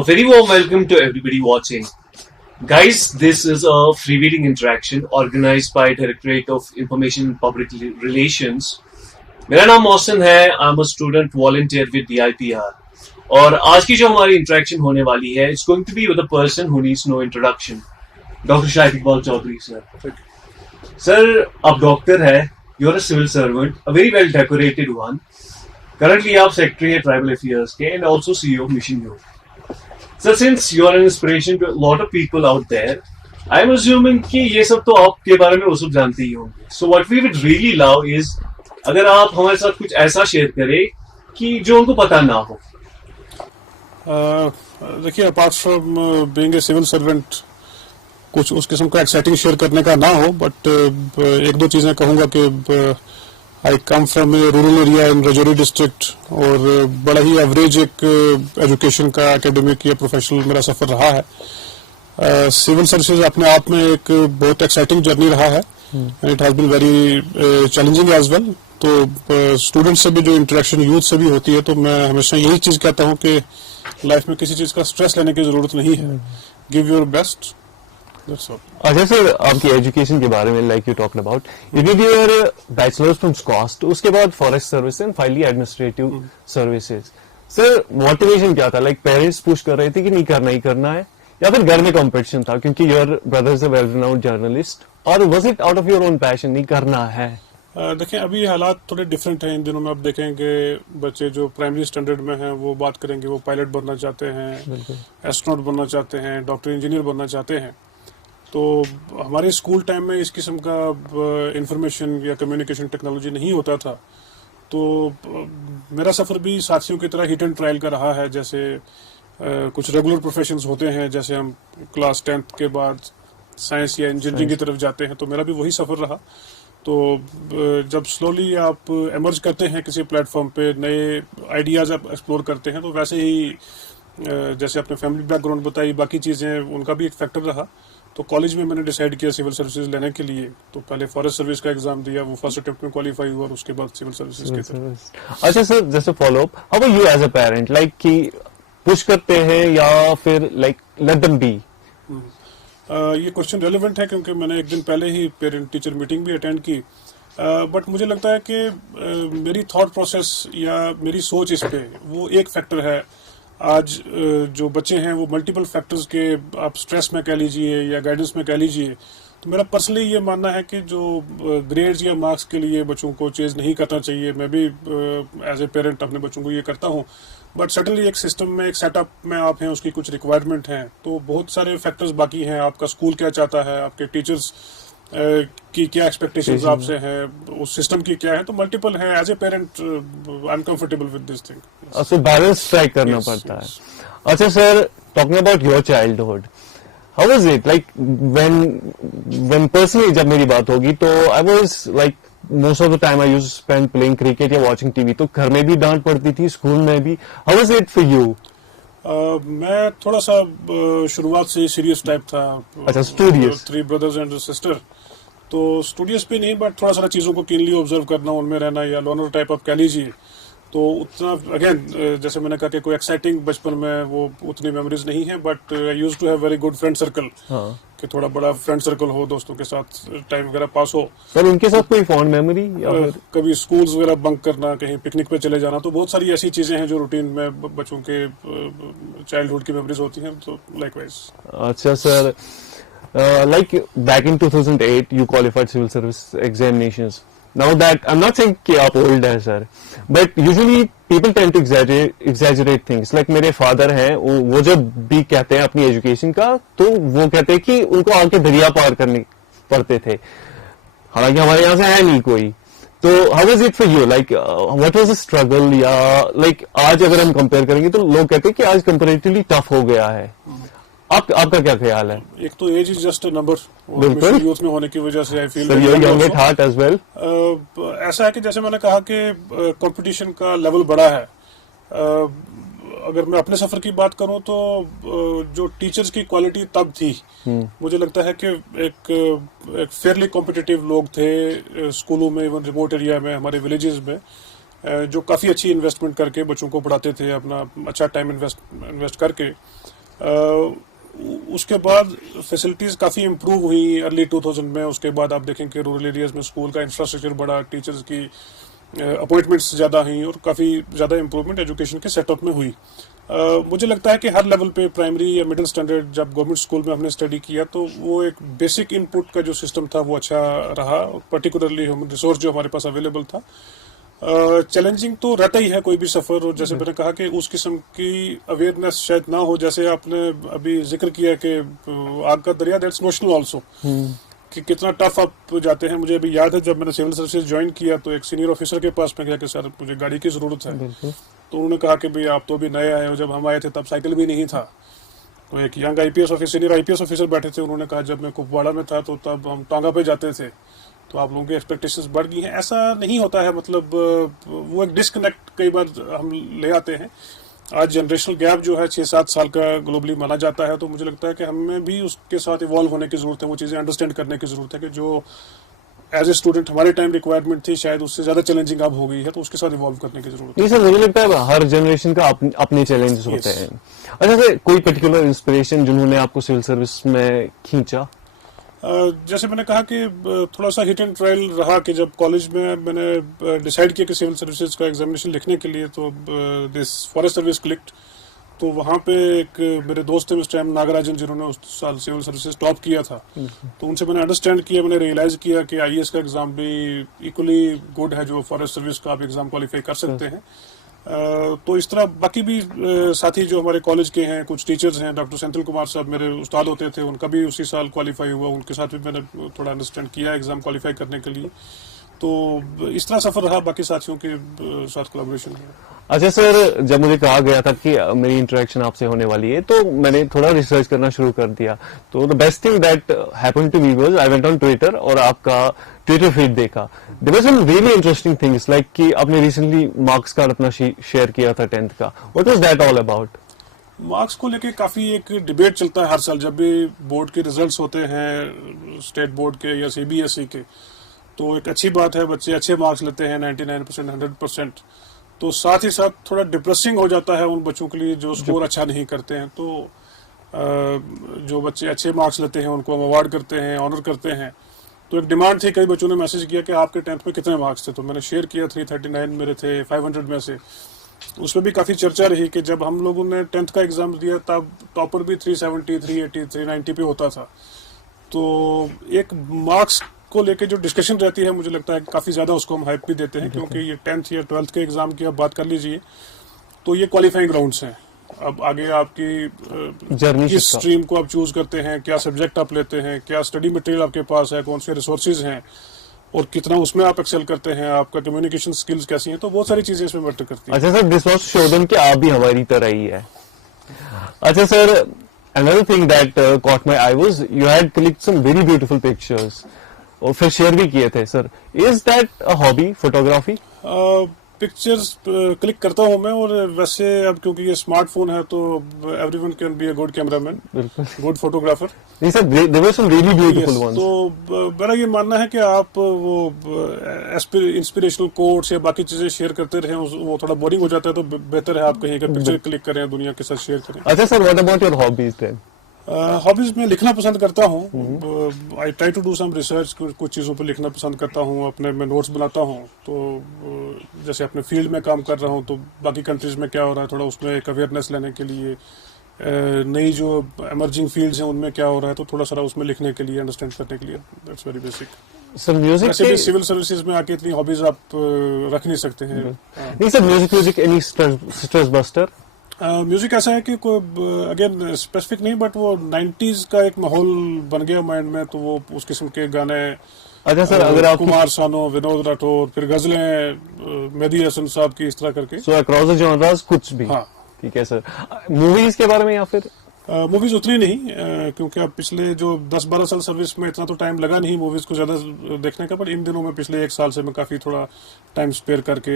A very warm welcome to everybody watching. Guys, this is a freewheeling interaction organized by Directorate of Information and Public Relations. मेरा नाम मोहसिन है. I am a student volunteer with DIPR. और आज की जो हमारी interaction होने वाली है, it's going to be with a person who needs no introduction. Doctor Shahid Iqbal Chaudhary sir. Sir, आप डॉक्टर है, you are a civil servant, a very well decorated one. Currently आप सेक्रेटरी है ट्राइबल अफेयर्स के and also CEO of mission Yog. So since you are an inspiration to a lot of people out there, I'm assuming कि ये सब तो आपके बारे में वो सब जानते ही होंगे. So what we would really love is अगर आप हमारे साथ कुछ ऐसा शेयर करें कि जो उनको पता ना हो. देखिए, apart from being a civil servant कुछ उस किस्म का एक्साइटिंग शेयर करने का ना हो, बट एक दो चीजें कहूंगा कि I come from a rural area in Rajouri district और बड़ा ही एवरेज एक एजुकेशन का एकेडमिक या प्रोफेशनल मेरा सफर रहा है. सिविल सर्विसेज अपने आप में एक बहुत एक्साइटिंग जर्नी रहा है and it has been very challenging as well. तो स्टूडेंट से भी जो इंटरेक्शन यूथ से भी होती है, तो मैं हमेशा यही चीज कहता हूँ कि लाइफ में किसी चीज का स्ट्रेस लेने की जरूरत नहीं है. Give your best. अच्छा सर, आपकी एजुकेशन के बारे में like you talked about, you did your bachelors from SKUAST, उसके बाद forest service and finally administrative services. Sir, motivation क्या था? लाइक पेरेंट्स पुश कर रहे थे कि नहीं करना ही करना है, या फिर घर में कंपटीशन था क्योंकि your brother is a well renowned journalist, और was it out of your own passion, नहीं करना है? देखें, अभी हालात थोड़े डिफरेंट हैं इन दिनों में. आप देखेंगे बच्चे जो प्राइमरी स्टैंडर्ड में हैं वो बात करेंगे, वो पायलट बनना चाहते हैं, एस्ट्रोनॉट बनना चाहते हैं, डॉक्टर इंजीनियर बनना चाहते हैं. तो हमारे स्कूल टाइम में इस किस्म का इंफॉर्मेशन या कम्युनिकेशन टेक्नोलॉजी नहीं होता था. तो मेरा सफ़र भी साथियों की तरह हिट एंड ट्रायल का रहा है. जैसे कुछ रेगुलर प्रोफेशंस होते हैं, जैसे हम क्लास 10th के बाद साइंस या इंजीनियरिंग की तरफ जाते हैं, तो मेरा भी वही सफ़र रहा. तो जब स्लोली आप एमर्ज करते हैं किसी प्लेटफॉर्म पे, नए आइडियाज़ आप एक्सप्लोर करते हैं, तो वैसे ही जैसे अपने फैमिली बैकग्राउंड बताई, बाकी चीज़ें, उनका भी एक फैक्टर रहा. तो कॉलेज में मैंने डिसाइड किया सिविल सर्विसेज लेने के लिए. तो पहले फॉरेस्ट सर्विस का एग्जाम दिया, वो फर्स्ट अटेम्प्ट में क्वालिफाई हुआ, और उसके बाद सिविल सर्विसेज के तरफ. अच्छा सर, जैसे follow up, how are you as a parent, like कि पुश करते हैं या फिर लाइक लेट देम बी? ये क्वेश्चन रेलेवेंट है क्योंकि मैंने एक दिन पहले ही पेरेंट टीचर मीटिंग भी अटेंड की. बट मुझे लगता है कि मेरी थॉट प्रोसेस या मेरी सोच इस पे वो एक फैक्टर है. आज जो बच्चे हैं वो मल्टीपल फैक्टर्स के, आप स्ट्रेस में कह लीजिए या गाइडेंस में कह लीजिए. तो मेरा पर्सनली ये मानना है कि जो ग्रेड्स या मार्क्स के लिए बच्चों को चेज नहीं करना चाहिए. मैं भी एज ए पेरेंट अपने बच्चों को ये करता हूँ, बट सडनली एक सिस्टम में, एक सेटअप में आप हैं, उसकी कुछ रिक्वायरमेंट हैं, तो बहुत सारे फैक्टर्स बाकी हैं. आपका स्कूल क्या चाहता है, आपके टीचर्स की क्या एक्सपेक्टेशंस आपसे हैं, उस सिस्टम की क्या है, तो मल्टीपल है. As a parent I am comfortable with this thing. So balance try करना पड़ता है. अच्छा sir, talking about your childhood, how was it like when personally जब मेरी बात होगी तो I was like most of the time I used to spend playing cricket या वाचिंग टीवी. तो घर में भी डांट पड़ती थी, स्कूल में भी. How was it for you? मैं थोड़ा सा शुरुआत से सीरियस टाइप था. अच्छा, स्टूडियस. 3 brothers and sister. तो स्टूडियस भी नहीं, बट थोड़ा सारा चीज़ों को कीनली ऑब्जर्व करना, उनमें रहना, या लोनर टाइप आप कह लीजिए. तो उतना, अगेन जैसे मैंने कहा कि कोई एक्साइटिंग बचपन में वो उतनी मेमोरीज नहीं है, but I use to have very good friend circle. कि थोड़ा बड़ा फ्रेंड सर्कल हो, दोस्तों के साथ टाइम वगैरह पास हो. सर, उनके साथ कोई फॉन्ड मेमोरी या कभी स्कूल्स वगैरह बंक करना, कहीं पिकनिक पे चले जाना, तो बहुत सारी ऐसी चीजें हैं जो रूटीन में बच्चों के चाइल्डहुड की मेमोरीज होती हैं. तो लाइकवाइज. अच्छा sir, like back in 2008 you qualified civil service examinations. Now that I'm not saying कि आप old हैं sir, but usually people tend to exaggerate things. Like मेरे father हैं, वो जब भी कहते हैं अपनी education का, तो वो कहते हैं कि उनको आके दरिया पार करने पड़ते थे, हालांकि हमारे यहाँ से है नहीं कोई. तो how was it for you? Like what was the struggle? या like आज अगर हम compare करेंगे तो लोग कहते हैं कि आज comparatively tough हो गया है. आपका क्या ख्याल है? एक तो age is just a number. बिल्कुल. यूथ में होने की वजह से I feel young at heart as well. ऐसा है कि जैसे मैंने कहा कि कंपटीशन का लेवल बड़ा है. अगर मैं अपने सफर की बात करूं तो जो टीचर्स की क्वालिटी तब थी, मुझे लगता है कि एक फेयरली कॉम्पिटिटिव लोग थे स्कूलों में, इवन रिमोट एरिया में, हमारे विलेजेस में. जो काफ़ी अच्छी इन्वेस्टमेंट करके बच्चों को पढ़ाते थे, अपना अच्छा टाइम इन्वेस्ट करके। उसके बाद फैसिलिटीज़ काफ़ी इम्प्रूव हुई अर्ली 2000 में। उसके बाद आप देखें कि रूरल एरियाज़ में स्कूल का इंफ्रास्ट्रक्चर बढ़ा, टीचर्स की अपॉइंटमेंट्स ज़्यादा हुई और काफ़ी ज़्यादा इम्प्रूवमेंट एजुकेशन के सेटअप में हुई। मुझे लगता है कि हर लेवल पे प्राइमरी या मिडिल स्टैंडर्ड जब गवर्नमेंट स्कूल में हमने स्टडी किया तो वो एक बेसिक इनपुट का जो सिस्टम था वो अच्छा रहा, पर्टिकुलरली ह्यूमन रिसोर्स जो हमारे पास अवेलेबल था। चैलेंजिंग तो रहता ही है कोई भी सफ़र, और जैसे मैंने कहा कि उस किस्म की अवेयरनेस शायद ना हो, जैसे आपने अभी जिक्र किया कि आग का दरिया, दैट्स इमोशनल आल्सो, कि कितना टफ आप जाते हैं। मुझे अभी याद है जब मैंने सिविल सर्विसेज ज्वाइन किया तो एक सीनियर ऑफिसर के पास में गया कि सर मुझे गाड़ी की ज़रूरत है, तो उन्होंने कहा कि भाई आप तो अभी नए आए हो, जब हम आए थे तब साइकिल भी नहीं था। तो एक young IPS officer, senior IPS officer बैठे थे, उन्होंने कहा जब मैं कुपवाड़ा में था तो तब हम टांगा पे जाते थे, तो आप लोगों की एक्सपेक्टेशंस बढ़ गई हैं। ऐसा नहीं होता है, मतलब वो एक डिस्कनेक्ट कई बार हम ले आते हैं। आज जनरेशनल गैप जो है 6-7 साल का ग्लोबली माना जाता है, तो मुझे लगता है कि हमें भी उसके साथ इवॉल्व होने की ज़रूरत है, वो चीज़ें अंडरस्टैंड करने की ज़रूरत है कि जो एज ए स्टूडेंट हमारे टाइम रिक्वायरमेंट थी शायद उससे ज़्यादा चैलेंजिंग अब हो गई है, तो उसके साथ इवॉल्व करने की ज़रूरत है। नहीं सर, मुझे लगता है हर जनरेशन का अपने चैलेंजेस होते हैं। अच्छा सर, कोई पर्टिकुलर इंस्पिरेशन जिन्होंने आपको सिविल सर्विस में खींचा? जैसे मैंने कहा कि थोड़ा सा हिट एंड ट्रायल रहा कि जब कॉलेज में मैंने डिसाइड किया कि सिविल सर्विसेज का एग्जामिनेशन लिखने के लिए, तो दिस फॉरेस्ट सर्विस क्लिक्ड। तो वहाँ पे एक मेरे दोस्त थे मिस्टर एम नागराजन, जिन्होंने उस साल सिविल सर्विसेज टॉप किया था, तो उनसे मैंने अंडरस्टैंड किया, मैंने रियलाइज़ किया कि आईएएस का एग्ज़ाम भी इक्वली गुड है जो फॉरेस्ट सर्विस का आप एग्ज़ाम क्वालिफाई कर सकते हैं। तो इस तरह बाकी भी साथी जो हमारे कॉलेज के हैं, कुछ टीचर्स हैं, डॉक्टर सेंथिल कुमार साहब मेरे उस्ताद होते थे, उनका भी उसी साल क्वालिफाई हुआ, उनके साथ भी मैंने थोड़ा अंडरस्टैंड किया एग्ज़ाम क्वालिफाई करने के लिए। तो इस तरह सफ़र रहा, बाकी साथियों के साथ कोलैबोरेशन है। अच्छा सर, जब मुझे कहा गया था कि मेरी इंटरेक्शन आपसे होने वाली है, तो मैंने थोड़ा रिसर्च करना शुरू कर दिया। तो the best thing that happened to me was I went on Twitter और आपका ट्विटर फीड देखा। There were some really interesting things, like कि आपने रिसेंटली मार्क्स कार्ड अपना शेयर किया था 10th का। What was that all about? Marks को लेके काफ़ी एक डिबेट चलता है हर साल जब भी बोर्ड के रिजल्ट्स होते हैं, स्टेट बोर्ड के या सीबीएसई के। तो एक अच्छी बात है, बच्चे अच्छे मार्क्स लेते हैं 99%, 100%। तो साथ ही साथ थोड़ा डिप्रेसिंग हो जाता है उन बच्चों के लिए जो स्कोर अच्छा नहीं करते हैं। तो जो बच्चे अच्छे मार्क्स लेते हैं उनको हम अवार्ड करते हैं, ऑनर करते हैं। तो एक डिमांड थी, कई बच्चों ने मैसेज किया कि आपके 10th में कितने मार्क्स थे, तो मैंने शेयर किया 339 मेरे थे 500 में से। उसमें भी काफ़ी चर्चा रही कि जब हम लोगों ने 10th का एग्ज़ाम दिया तब टॉपर भी 370, 380, 390 पे होता था। तो एक मार्क्स को लेके जो डिस्कशन रहती है, मुझे लगता है काफ़ी ज़्यादा उसको हम हाइप भी देते हैं, क्योंकि ये 10th या 12th के एग्ज़ाम की आप बात कर लीजिए तो ये क्वालिफाइंग ग्राउंड्स हैं। अब आगे आपकी जर्नी किस स्ट्रीम को आप चूज़ करते हैं, क्या सब्जेक्ट आप लेते हैं, क्या स्टडी मटेरियल आपके पास है, कौन से रिसोर्सेज हैं और कितना उसमें आप एक्सेल करते हैं, आपका कम्युनिकेशन स्किल्स कैसी हैं, तो बहुत सारी चीज़ें इसमें मैटर करती हैं। अच्छा sir, this was show them कि आप भी हमारी तरह ही है। अच्छा sir, another thing that caught my eye was you had clicked some very beautiful pictures और फिर शेयर भी किए थे sir. Is that a hobby, photography? Pictures click करता हूँ मैं, और वैसे अब क्योंकि ये स्मार्टफोन है तो everyone can be a good cameraman, good photographer. नहीं sir, there were some really beautiful ones. तो मेरा ये मानना है कि आप वो इंस्पिरेशनल कोट्स या बाकी चीजें शेयर करते रहें, वो थोड़ा बोरिंग हो जाता है, तो बेहतर है आप कहीं का पिक्चर क्लिक करें, दुनिया के साथ शेयर करें। अच्छा sir, what about your hobbies then? Hobbies में लिखना पसंद करता हूँ। I try to do some research, कुछ चीज़ों पर लिखना पसंद करता हूँ, अपने मैं नोट्स बनाता हूँ। तो जैसे अपने फील्ड में काम कर रहा हूँ तो बाकी कंट्रीज में क्या हो रहा है, थोड़ा उसमें एक अवेयरनेस लेने के लिए, नई जो एमर्जिंग फील्ड्स हैं उनमें क्या हो रहा है, तो थोड़ा सा उसमें लिखने के लिए, अंडरस्टैंड करने के लिए, that's very basic. Sir music वैसे भी सिविल सर्विसेज में आके इतनी हॉबीज आप रख नहीं सकते हैं। नहीं sir, music any stress buster? Music ऐसा है कि कोई अगेन स्पेसिफिक नहीं, बट वो 90s का एक माहौल बन गया माइंड में, तो वो उस किस्म के गाने। अच्छा सर, अगर आप कुमार सानो, विनोद राठौर, फिर गजलें मेहदी हसन साहब की, इस तरह करके। सो अक्रॉस द जॉनर्स कुछ भी? हाँ ठीक है सर। मूवीज के बारे में या फिर? मूवीज उतनी नहीं, क्योंकि अब पिछले जो 10-12 साल सर्विस में इतना तो टाइम लगा नहीं मूवीज को ज़्यादा देखने का, पर इन दिनों में पिछले 1 साल से मैं काफ़ी थोड़ा टाइम स्पेयर करके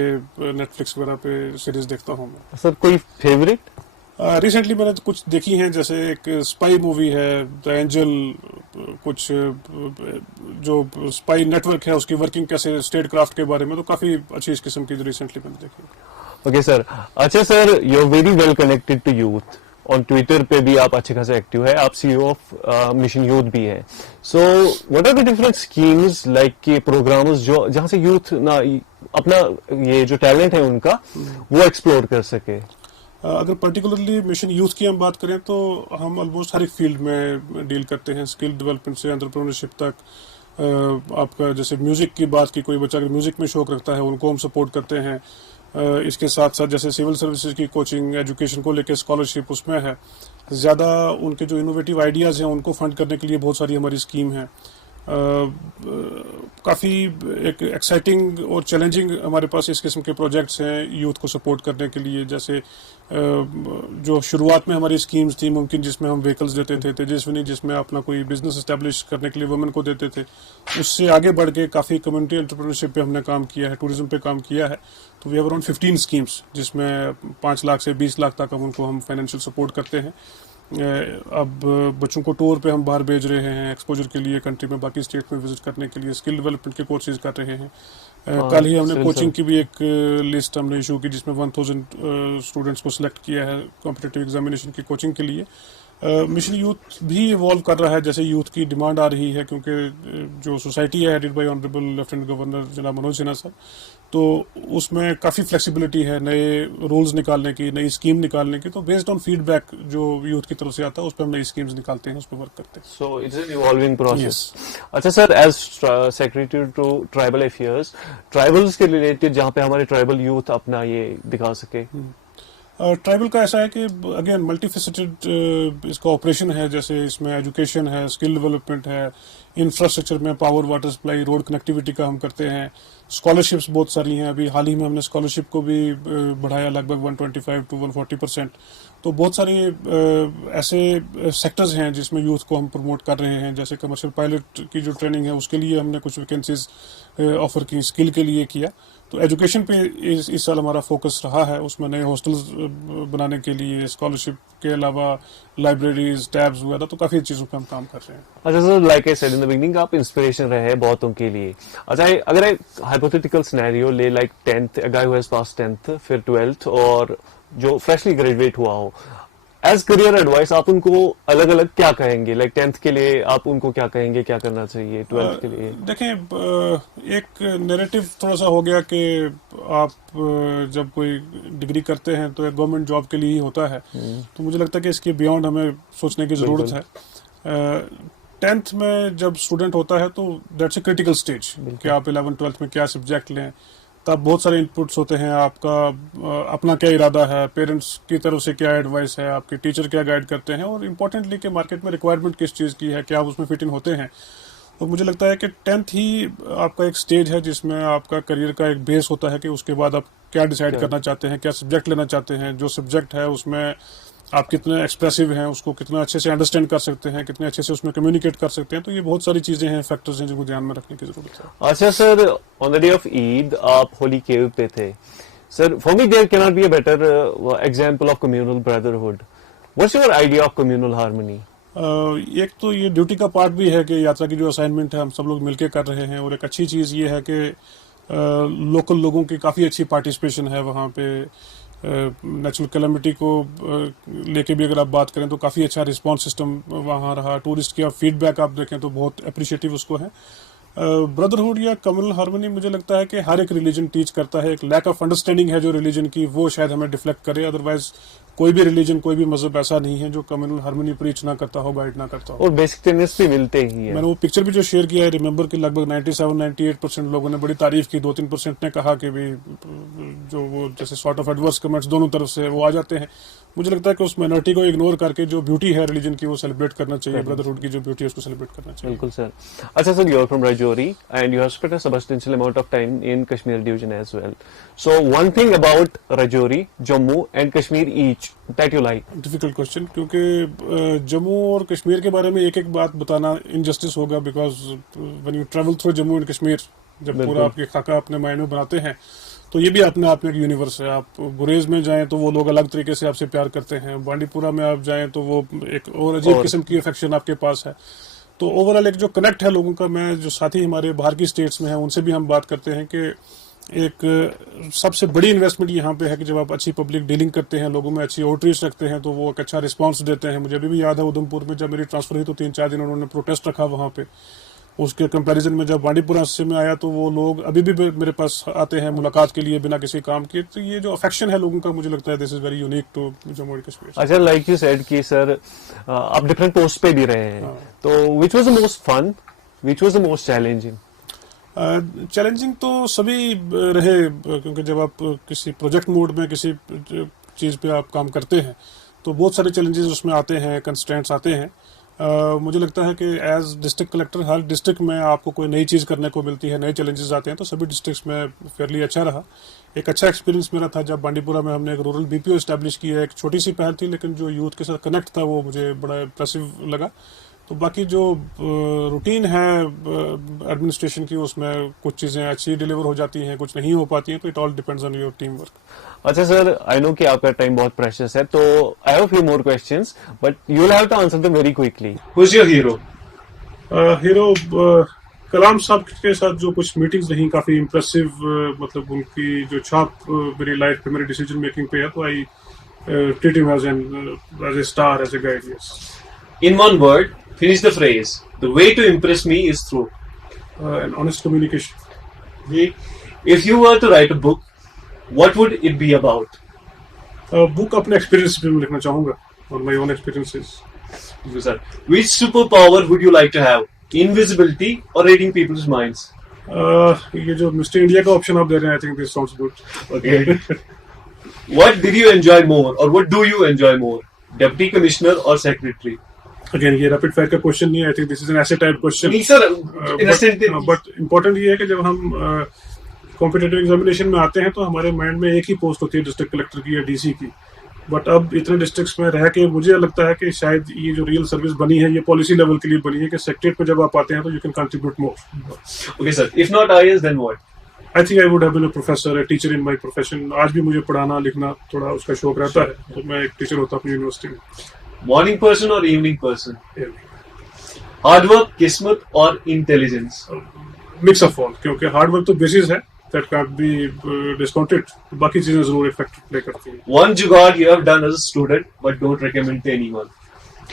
नेटफ्लिक्स वगैरह पे सीरीज देखता हूँ मैं। सर कोई फेवरेट? रिसेंटली मैंने कुछ देखी हैं, जैसे एक स्पाई मूवी है द एंजल, कुछ जो स्पाई नेटवर्क है उसकी वर्किंग कैसे, स्टेट क्राफ्ट के बारे में, तो काफी अच्छी इस किस्म की रिसेंटली मैंने देखी। ओके सर, अच्छा sir, you are very well connected to youth, on Twitter पे भी आप अच्छे खासे एक्टिव है, आप सीईओ ऑफ मिशन यूथ भी है। So what are the different schemes like के प्रोग्राम्स जो जहां से यूथ ना अपना ये जो टैलेंट है उनका वो एक्सप्लोर कर सके? अगर पर्टिकुलरली मिशन यूथ की हम बात करें तो हम ऑलमोस्ट हर एक फील्ड में डील करते हैं, स्किल डेवलपमेंट से एंटरप्रेन्योरशिप तक। आपका जैसे म्यूजिक की बात की, कोई बच्चा अगर म्यूजिक में शौक रखता है उनको हम सपोर्ट करते हैं। इसके साथ साथ जैसे सिविल सर्विसेज की कोचिंग, एजुकेशन को लेकर स्कॉलरशिप उसमें है। ज़्यादा उनके जो इनोवेटिव आइडियाज़ हैं उनको फंड करने के लिए बहुत सारी हमारी स्कीम है। काफ़ी एक एक्साइटिंग और चैलेंजिंग हमारे पास इस किस्म के प्रोजेक्ट्स हैं यूथ को सपोर्ट करने के लिए। जैसे जो शुरुआत में हमारी स्कीम्स थी मुमकिन, जिसमें हम व्हीकल्स देते थे, तेजस्विनी जिसमें अपना कोई बिजनेस एस्टेब्लिश करने के लिए वुमेन को देते थे, उससे आगे बढ़ के काफ़ी कम्युनिटी एंटरप्रेन्योरशिप पे हमने काम किया है, टूरिज्म पे काम किया है। तो वी हैव अराउंड 15 स्कीम्स जिसमें 5 लाख से 20 लाख तक हम फाइनेंशियल सपोर्ट करते हैं। अब बच्चों को टूर पे हम बाहर भेज रहे हैं एक्सपोजर के लिए, कंट्री में बाकी स्टेट में विजिट करने के लिए, स्किल डेवलपमेंट के कोर्सेज कर रहे हैं। कल ही हमने कोचिंग की भी एक लिस्ट हमने इशू की जिसमें 1000 स्टूडेंट्स को सिलेक्ट किया है कॉम्पिटिटिव एग्जामिनेशन की कोचिंग के लिए। मिशन यूथ भी इवॉल्व कर रहा है, जैसे यूथ की डिमांड आ रही है, क्योंकि जो सोसाइटी है headed by honourable lieutenant governor जनाब मनोज सिन्हा साहब, तो उसमें काफ़ी फ्लेक्सिबिलिटी है नए रूल्स निकालने की, नई स्कीम निकालने की। तो बेस्ड ऑन फीडबैक जो यूथ की तरफ से आता है उस पर हम नई स्कीम्स निकालते हैं, उस पर वर्क करते हैं। So it's an evolving process. अच्छा sir, as secretary to tribal affairs, tribals के रिलेटेड जहाँ पे हमारे ट्राइबल यूथ अपना ये दिखा सके। ट्राइबल का ऐसा है कि अगेन मल्टीफेसेटेड इसका ऑपरेशन है। जैसे इसमें एजुकेशन है, स्किल डेवलपमेंट है, इंफ्रास्ट्रक्चर में power, water supply, road connectivity का हम करते हैं। स्कॉलरशिप्स बहुत सारी हैं, अभी हाल ही में हमने स्कॉलरशिप को भी बढ़ाया लगभग 125 to 140%। तो बहुत सारे ऐसे सेक्टर्स हैं जिसमें यूथ को हम प्रमोट कर रहे हैं। जैसे कमर्शियल पायलट की जो ट्रेनिंग है उसके लिए हमने कुछ वैकेंसीज ऑफर की, स्किल के लिए किया। तो एजुकेशन पे इस साल हमारा फोकस रहा है, उसमें नए हॉस्टल्स बनाने के लिए, स्कॉलरशिप के अलावा लाइब्रेरीज, टैब्स वगैरह, तो काफ़ी चीज़ों पे हम काम कर रहे हैं। अच्छा sir, like I said in the beginning, आप इंस्पिरेशन रहे हैं बहुतों के लिए। अच्छा, अगर एक हाइपोथेटिकल सिनेरियो ले, like 10th, a guy who has pass 10th, फिर 12th, और जो फ्रेशली ग्रेजुएट हुआ हो, एज करियर एडवाइस आप उनको अलग अलग क्या कहेंगे? लाइक 10th के लिए आप उनको क्या कहेंगे, क्या करना चाहिए? 12th के लिए देखें, एक नैरेटिव थोड़ा सा हो गया कि आप जब कोई डिग्री करते हैं तो एक गवर्नमेंट जॉब के लिए ही होता है। तो मुझे लगता है कि इसके बियॉन्ड हमें सोचने की ज़रूरत है। 10th में जब स्टूडेंट होता है तो दैट्स ए क्रिटिकल स्टेज कि आप 11th 12th में क्या सब्जेक्ट लें। तब बहुत सारे इनपुट्स होते हैं, आपका अपना क्या इरादा है, पेरेंट्स की तरफ से क्या एडवाइस है, आपके टीचर क्या गाइड करते हैं, और इम्पोर्टेंटली कि मार्केट में रिक्वायरमेंट किस चीज़ की है, क्या आप उसमें फिट इन होते हैं। और मुझे लगता है कि 10th ही आपका एक स्टेज है जिसमें आपका करियर का एक बेस होता है कि उसके बाद आप क्या डिसाइड करना चाहते हैं, क्या सब्जेक्ट लेना चाहते हैं, जो सब्जेक्ट है उसमें आप कितने एक्सप्रेसिव हैं, उसको कितना अच्छे से अंडरस्टैंड कर सकते हैं, कितने अच्छे से उसमें कम्युनिकेट कर सकते हैं। तो ये बहुत सारी चीज़ें हैं, फैक्टर्स हैं जिनको ध्यान में रखने की ज़रूरत है। अच्छा sir, on the day of Eid आप होली केव पे थे। Sir, for me there can not be a better example of communal brotherhood. What's your idea of communal harmony? एक तो ये ड्यूटी का पार्ट भी है कि यात्रा की जो असाइनमेंट है हम सब लोग मिलकर कर रहे हैं, और एक अच्छी चीज़ ये है कि लोकल लोगों की काफ़ी अच्छी पार्टिसिपेशन है वहाँ पे। नेचुरल कैलेमिटी को लेके भी अगर आप बात करें तो काफ़ी अच्छा रिस्पांस सिस्टम वहाँ रहा। टूरिस्ट का फीडबैक आप देखें तो बहुत अप्रिशिएटिव उसको है। ब्रदरहुड या कम्युनल हार्मनी मुझे लगता है कि हर एक रिलीजन टीच करता है। एक लैक ऑफ अंडरस्टैंडिंग है जो रिलीजन की, वो शायद हमें डिफ्लेक्ट करे। अदरवाइज कोई भी रिलीजन, कोई भी मजहब ऐसा नहीं है जो कम्युनल हार्मनी प्रीच ना करता हो, गाइड ना करता हो। और बेसिक टेनेट्स भी मिलते ही हैं। मैंने वो पिक्चर भी जो शेयर किया है, रिमेंबर कि लगभग 97-98% लोगों ने बड़ी तारीफ की, 2-3% ने कहा कि भी जो वो जैसे सॉर्ट ऑफ एडवर्स कमेंट्स दोनों तरफ से वो आ जाते हैं। मुझे लगता है कि उस माइनॉरिटी को इग्नोर करके जो ब्यूटी है रिलीजन की वो सेलिब्रेट करना चाहिए। ब्रदरहुड की जो ब्यूटी है उसको सेलिब्रेट करना चाहिए। बिल्कुल सर। अच्छा sir, you are from Rajouri and you have spent a substantial amount of time in Kashmir division as well. So one thing about Rajouri, Jammu and Kashmir each that you like? Difficult question, क्योंकि जम्मू और कश्मीर के बारे में एक एक बात बताना इनजस्टिस होगा। Because when you travel through Jammu and Kashmir, जब पूरा आपके खाका अपने माइंड में बनाते हैं, तो ये भी अपने आप में एक यूनिवर्स है। आप गुरेज में जाएं तो वो लोग अलग तरीके से आपसे प्यार करते हैं, बांडीपुरा में आप जाएं तो वो एक और अजीब किस्म की अफेक्शन आपके पास है। तो ओवरऑल एक जो कनेक्ट है लोगों का, मैं जो साथी हमारे बाहर की स्टेट्स में हैं उनसे भी हम बात करते हैं कि एक सबसे बड़ी इन्वेस्टमेंट यहाँ पे है कि जब आप अच्छी पब्लिक डीलिंग करते हैं, लोगों में अच्छी आउटरीच रखते हैं, तो वो एक अच्छा रिस्पांस देते हैं। मुझे अभी भी याद है उधमपुर में जब मेरी ट्रांसफर हुई तो 3-4 दिन उन्होंने प्रोटेस्ट रखा वहाँ पे। उसके कंपैरिजन में जब बांडीपुरा से में आया तो वो लोग अभी भी मेरे पास आते हैं मुलाकात के लिए बिना किसी काम के। तो ये जो अफेक्शन है लोगों का, मुझे लगता है this is very unique to Jammu and Kashmir. अच्छा, लाइक यू सेड कि सर आप डिफरेंट पोस्ट पे भी रहे हैं, तो which was the most fun, which was the most challenging? Challenging तो सभी रहे, क्योंकि जब आप किसी प्रोजेक्ट मोड में किसी चीज़ पे आप काम करते हैं तो बहुत सारे चैलेंजेस उसमें आते हैं, कंस्ट्रेंट्स आते हैं। मुझे लगता है कि एज डिस्ट्रिक्ट कलेक्टर हर डिस्ट्रिक्ट में आपको कोई नई चीज़ करने को मिलती है, नए चैलेंजेस आते हैं, तो सभी डिस्ट्रिक्ट्स में फेयरली अच्छा रहा। एक अच्छा एक्सपीरियंस मेरा था जब बांडीपुरा में हमने एक रूरल बीपीओ इस्टेब्लिश किया। एक छोटी सी पहल थी लेकिन जो यूथ के साथ कनेक्ट था वो मुझे बड़ा इम्प्रेसिव लगा। तो बाकी जो रूटीन है एडमिनिस्ट्रेशन की, उसमें कुछ चीज़ें अच्छी डिलीवर हो जाती हैं, कुछ नहीं हो पाती हैं, तो it all depends on your team work. अच्छा सर, आई नो कि आपका टाइम बहुत प्रेशियस है, तो I have few more questions but you will have to answer them very quickly. Who is your hero? Hero Kalam साहब के साथ जो कुछ मीटिंग्स रही काफ़ी इम्प्रेसिव, मतलब उनकी जो छाप मेरी लाइफ पे, मेरी डिसीजन मेकिंग पे है, तो I treat him as a star, as a guide. Yes. In one word, finish the phrase. The way to impress me is through an honest communication. Okay. If you were to write a book, what would it be about? Book अपने experience पे मैं लिखना चाहूँगा, और my own experiences. Sir, which superpower would you like to have? Invisibility or reading people's minds? ये जो mister India का option आप दे रहे हैं, I think this sounds good. Okay. What did you enjoy more, or what do you enjoy more? Deputy Commissioner or Secretary? Again ये rapid fire का question नहीं है, I think this is an ऐसे type question. नहीं sir, but important ये है कि जब हम कॉम्पिटिटिव एग्जामिनेशन में आते हैं तो हमारे माइंड में एक ही पोस्ट होती है डिस्ट्रिक्ट कलेक्टर की या डीसी की। बट अब इतने डिस्ट्रिक्ट्स में रह के मुझे लगता है कि शायद ये जो रियल सर्विस बनी है ये पॉलिसी लेवल के लिए बनी है कि सेक्रेटरीट पे जब आप आते हैं तो you can contribute more. Okay sir, if not IAS then what? I think I would have been a professor, a teacher in my profession. आज भी मुझे पढ़ाना लिखना थोड़ा उसका शौक रहता है, तो मैं एक टीचर होता अपनी यूनिवर्सिटी में। Morning person or evening person? Hard work, किस्मत और intelligence? मिक्स ऑफ ऑल, क्योंकि हार्ड वर्क तो बेसिस है, दैट कांट बी डिस्काउंटेड, बाकी चीजें जरूर इफेक्ट प्ले करती हैं। One जुगाड़ you have done as a student but don't recommend to anyone?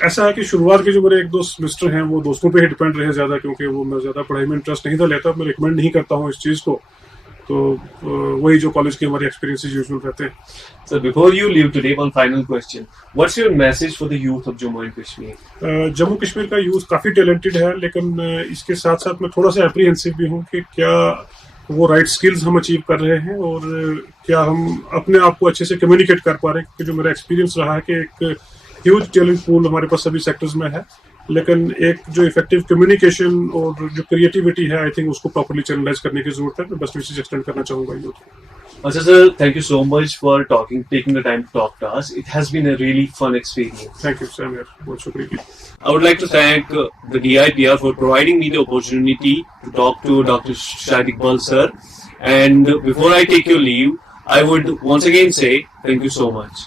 ऐसा है कि शुरुआत के जो मेरे 1-2 सेमेस्टर हैं वो दोस्तों पे ही डिपेंड रहे ज्यादा, क्योंकि वो मैं ज्यादा पढ़ाई में इंटरेस्ट नहीं था लेता, मैं रिकमेंड नहीं करता हूँ इस चीज को। तो वही जो कॉलेज के हमारे एक्सपीरियंसेस यूजुअल रहते हैं। So before you leave today, one final question. What's your message for the youth of Jammu and Kashmir? Jammu Kashmir का यूथ काफी टैलेंटेड है, लेकिन इसके साथ साथ मैं थोड़ा सा एप्रीहेंसिव भी हूँ कि क्या वो राइट स्किल्स हम अचीव कर रहे हैं और क्या हम अपने आप को अच्छे से कम्युनिकेट कर पा रहे हैं। क्योंकि जो मेरा एक्सपीरियंस रहा है कि एक ह्यूज टैलेंट पूल हमारे पास सभी सेक्टर्स में है, लेकिन एक जो इफेक्टिव कम्युनिकेशन और जो क्रिएटिविटी है, आई थिंक उसको प्रॉपर्ली चैनलाइज करने की जरूरत है। मैं बस विशेष एक्सटेंड करना चाहूंगा यूथ को। Also, sir, thank you so much for taking the time to talk to us. It has been a really fun experience. Thank you, Samir. बहुत शुक्रिया। I would like to thank the DIPR for providing me the opportunity to talk to Dr. Shahid Iqbal sir. And before I take your leave, I would once again say thank you so much.